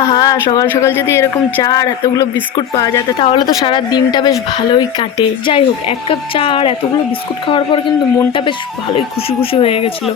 আহা, সকাল সকাল যদি এরকম চা আর এতগুলো বিস্কুট পাওয়া যেত তাহলে তো সারা দিনটা বেশ ভালোই কাটে। যাই হোক, এক কাপ চা আর এতগুলো বিস্কুট খাওয়ার পর কিন্তু মনটা বেশ ভালোই খুশি খুশি হয়ে গেছিল।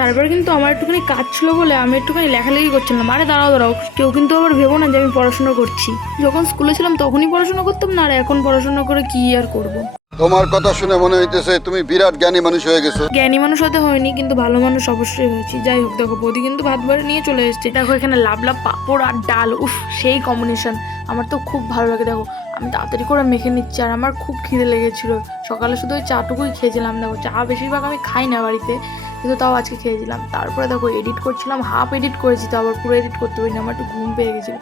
তারপর কিন্তু আমার একটুখানি কাজ ছিল বলে আমি একটুখানি লেখালেখি করছিলাম। আরে দাঁড়াও দাঁড়াও, কেউ কিন্তু আবার ভেবো না যে আমি পড়াশোনা করছি। যখন স্কুলে ছিলাম তখনই পড়াশোনা করতাম না, আর এখন পড়াশোনা করে কি আর করবো। তোমার কথা শুনে মনে হইতেছে তুমি বিরাট জ্ঞানী মানুষ হয়ে গেছো। জ্ঞানী মানুষ হতে হয়নি, কিন্তু ভালো মানুষ অবশ্যই হয়েছি। যাই হোক, দেখো বৌদি কিন্তু ভাত বাড়ি নিয়ে চলে এসেছে। দেখো এখানে লাভ লাভ পাঁপড় আর ডাল, উফ সেই কম্বিনেশন, আমার তো খুব ভালো লাগে। দেখো আমি তাড়াতাড়ি করে মেখে নিচ্ছি, আর আমার খুব খিদে লেগেছিল। সকালে শুধু ওই চাটুকুই খেয়েছিলাম। দেখো চা বেশিরভাগ আমি খাই না বাড়িতে, কিন্তু তাও আজকে খেয়েছিলাম। তারপরে দেখো এডিট করছিলাম, হাফ এডিট করেছি, তো আবার পুরো এডিট করতে পারিনি, আমার একটু ঘুম পেয়ে গেছিলো।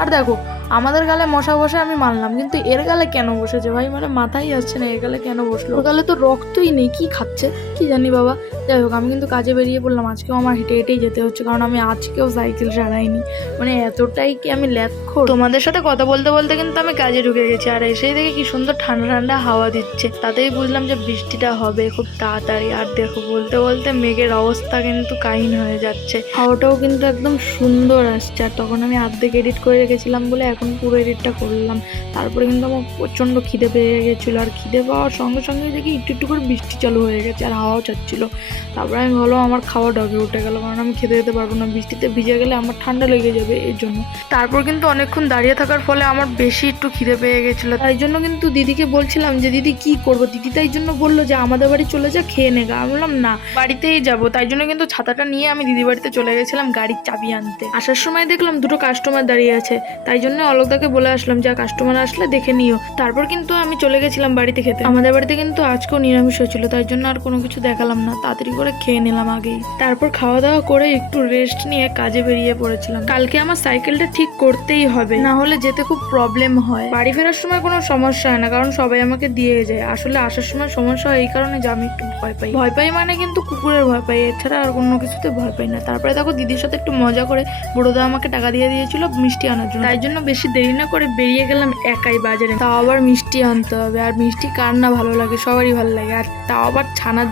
আর দেখো আমাদের গালে মশা বসে আমি মানলাম, কিন্তু এর গালে কেন বসেছে ভাই, মানে মাথায় আসছে না এর গালে কেন বসলো। ওর গালে তো রক্তই নেই, কি খাচ্ছে কি জানি বাবা। যাই হোক, আমি কিন্তু কাজে বেরিয়ে পড়লাম। আজকেও আমার হেঁটে হেঁটেই যেতে হচ্ছে, কারণ আমি আজকেও সাইকেল চালাইনি। মানে এতটাই কি আমি ল্যাথখোর। তোমাদের সাথে কথা বলতে বলতে কিন্তু আমি কাজে ঢুকে গেছি, আর এসেই দেখে কি সুন্দর ঠান্ডা ঠান্ডা হাওয়া দিচ্ছে। তাতেই বুঝলাম যে বৃষ্টিটা হবে খুব তাড়াতাড়ি। আর দেখো বলতে বলতে মেঘের অবস্থা কিন্তু কাহিন হয়ে যাচ্ছে, হাওয়াটাও কিন্তু একদম সুন্দর আসছে। আর তখন আমি অর্ধেক এডিট করে রেখেছিলাম বলে এখন পুরো এডিটটা করলাম। তারপরে কিন্তু আমার প্রচণ্ড খিদে পেয়ে গেছিলো, আর খিদে পাওয়ার সঙ্গে সঙ্গে দেখি একটু একটু করে বৃষ্টি চালু হয়ে গেছে আর হাওয়াও চাচ্ছিলো। তারপরে আমি ভাবলাম আমার খাওয়া ডগে উঠে গেল, কারণ আমি খেতে যেতে পারবো না, বৃষ্টিতে ভিজে গেলে আমার ঠান্ডা লেগে যাবে এর জন্য। তারপর কিন্তু অনেকক্ষণ দাঁড়িয়ে থাকার ফলে আমার বেশি একটু খিদে পেয়ে গেছিলো। তাই জন্য কিন্তু দিদিকে বলছিলাম যে দিদি কি করবো। দিদি তাই জন্য বললো যে আমাদের বাড়ি চলে যা, খেয়ে নেগা। আমি বললাম না, বাড়িতেই যাবো। তাই জন্য কিন্তু ছাতাটা নিয়ে আমি দিদি বাড়িতে চলে গেছিলাম গাড়ির চাবি আনতে। আসার সময় দেখলাম দুটো কাস্টমার দাঁড়িয়ে আছে, তাই জন্য অলোকদাকে বলে আসলাম যে কাস্টমার আসলে দেখে নিও। তারপর কিন্তু আমি চলে গেছিলাম বাড়িতে খেতে। আমাদের বাড়িতে কিন্তু আজকেও নিরামিষ হয়েছিল, তাই জন্য আর কোনো কিছু দেখালাম না, তাড়াতাড়ি করে খেয়ে নিলাম আগেই। তারপর খাওয়া দাওয়া করে একটু রেস্ট নিয়ে কাজে বেরিয়ে পড়েছিলাম। কালকে আমার সাইকেলটা ঠিক করতেই হবে, না হলে যেতে খুব প্রবলেম হয়। বাড়ি ফেরার সময় কোনো সমস্যা হয় না, কারণ সবাই আমাকে দিয়ে যায়। আসলে আসার সময় সমস্যা হয় এই কারণে যে আমি একটু ভয় পাই মানে কিন্তু কুকুরের ভয় পাই, এছাড়া আর কোনো কিছুতে ভয় পাই না। তারপরে দেখো দিদির সাথে একটু মজা করে বুড়োদা আমাকে টাকা দিয়ে দিয়েছিল মিষ্টি আনার জন্য, তাই জন্য বেশি দেরি না করে বেরিয়ে গেলাম একাই বাজারে। তাও আবার মিষ্টি আনতে হবে, আর মিষ্টি কার না ভালো লাগে, সবারই ভালো লাগে। আর তাও আবার ছানার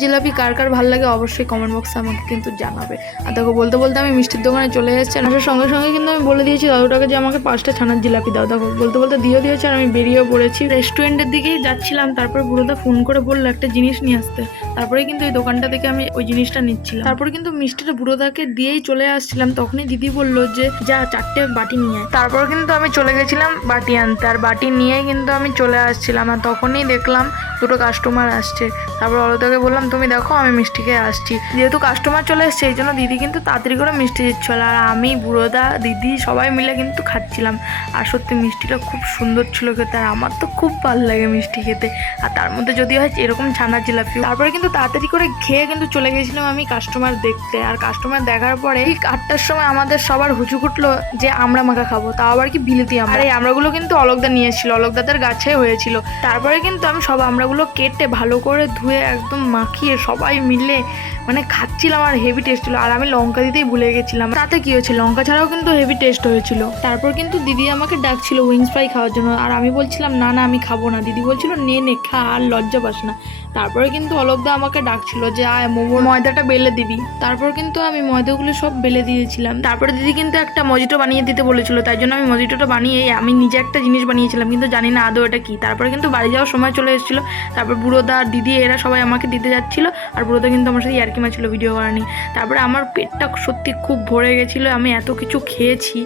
জিলাপি কার কার ভালো লাগে অবশ্যই কমেন্ট বক্সে আমাকে কিন্তু জানাবে। আর দেখো বলতে বলতে আমি মিষ্টির দোকানে চলে এসেছি। আসার সঙ্গে সঙ্গে কিন্তু আমি বলে দিয়েছি দাদুটাকে যে আমাকে 5টা ছানার জিলাপি দাও। দেখো বলতে বলতে দিয়েছে, আর আমি বেরিয়েও পড়েছি। রেস্টুরেন্টের দিকেই যাচ্ছিলাম, তারপর বুড়োদা ফোন করে বললো একটা জিনিস নিয়ে আসতে। তারপরে কিন্তু এই দোকানটা থেকে আমি ওই জিনিসটা নিচ্ছিলাম। তারপরে কিন্তু মিষ্টিটা বুড়োদাকে দিয়েই চলে আসছিলাম, তখনই দিদি বললো যে যা 4টে বাটি নিয়ে। তারপর কিন্তু আমি চলে গেছিলাম বাটি আনতে, আর বাটি নিয়েই কিন্তু আমি চলে আসছিলাম। আর তখনই দেখলাম দুটো কাস্টমার আসছে। তারপর অলতাকে বললাম তুমি দেখো আমি মিষ্টিকে আসছি। যেহেতু কাস্টমার চলে এসছে এই জন্য দিদি কিন্তু তাড়াতাড়ি করে মিষ্টি দিচ্ছিল, আর আমি বুড়োদা দিদি সবাই মিলে কিন্তু খাচ্ছিলাম। আর সত্যি মিষ্টিটা খুব সুন্দর ছিল খেতে, আর আমার তো খুব ভালো লাগে মিষ্টি খেতে, আর তার মধ্যে যদি হয় এরকম ছানার জিলাপি। তারপরে কিন্তু তাড়াতাড়ি করে খেয়ে কিন্তু চলে গেছিলাম আমি কাস্টমার দেখতে। আর কাস্টমার দেখার পরে ঠিক 8টার সময় আমাদের সবার হুচু উঠলো যে আমরা মাখা খাবো, তাও আবার কি বিলিতি আমরা। এই আমড়াগুলো কিন্তু অলকদা নিয়ে এসেছিল, অলকদাদের গাছে হয়েছিল। তারপরে কিন্তু আমি সব আমড়াগুলো কেটে ভালো করে ধুয়ে একদম মাখিয়ে সবাই মিলে মানে খাচ্ছিলাম, আর হেভি টেস্ট ছিল। আর আমি লঙ্কা দিতেই ভুলে গেছিলাম, তাতে কি হয়েছে লঙ্কা ছাড়াও কিন্তু হেভি টেস্ট হয়েছিল। তারপর কিন্তু দিদি আমাকে ডাকছিল উইংস ফ্রাই খাওয়ার জন্য, আর আমি বলছিলাম না না আমি খাবো না। দিদি বলছিল নে খা, আর লজ্জা পাস না। তারপরে কিন্তু অলকদা আমাকে ডাকছিল যে আয় মোমোর ময়দাটা বেলে দিবি। তারপর কিন্তু আমি ময়দাগুলো সব বেলে দিয়েছিলাম। তারপরে দিদি কিন্তু একটা মজিটো বানিয়ে দিতে বলেছিল, তাই জন্য আমি মজিটোটা বানিয়ে আমি নিজে একটা জিনিস বানিয়েছিলাম, কিন্তু জানি না আদৌ এটা কি। তারপরে কিন্তু বাড়ি যাওয়ার সময় চলে এসেছিলো। তারপর বুড়োদা আর দিদি এরা সবাই আমাকে দিতে যাচ্ছিলো, আর বুড়োদা কিন্তু আমার সাথে ইয়ার্কি মারছিল ভিডিও করানি। তারপরে আমার পেটটা সত্যি খুব ভরে গেছিলো, আমি এত কিছু খেয়েছি,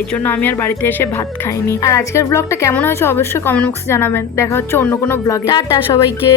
এই জন্য আমি আর বাড়িতে এসে ভাত খাইনি। আর আজকের ব্লগটা কেমন হয়েছে অবশ্যই কমেন্ট বক্সে জানাবেন। দেখা হচ্ছে অন্য কোনো ব্লগে। টাটা সবাইকে।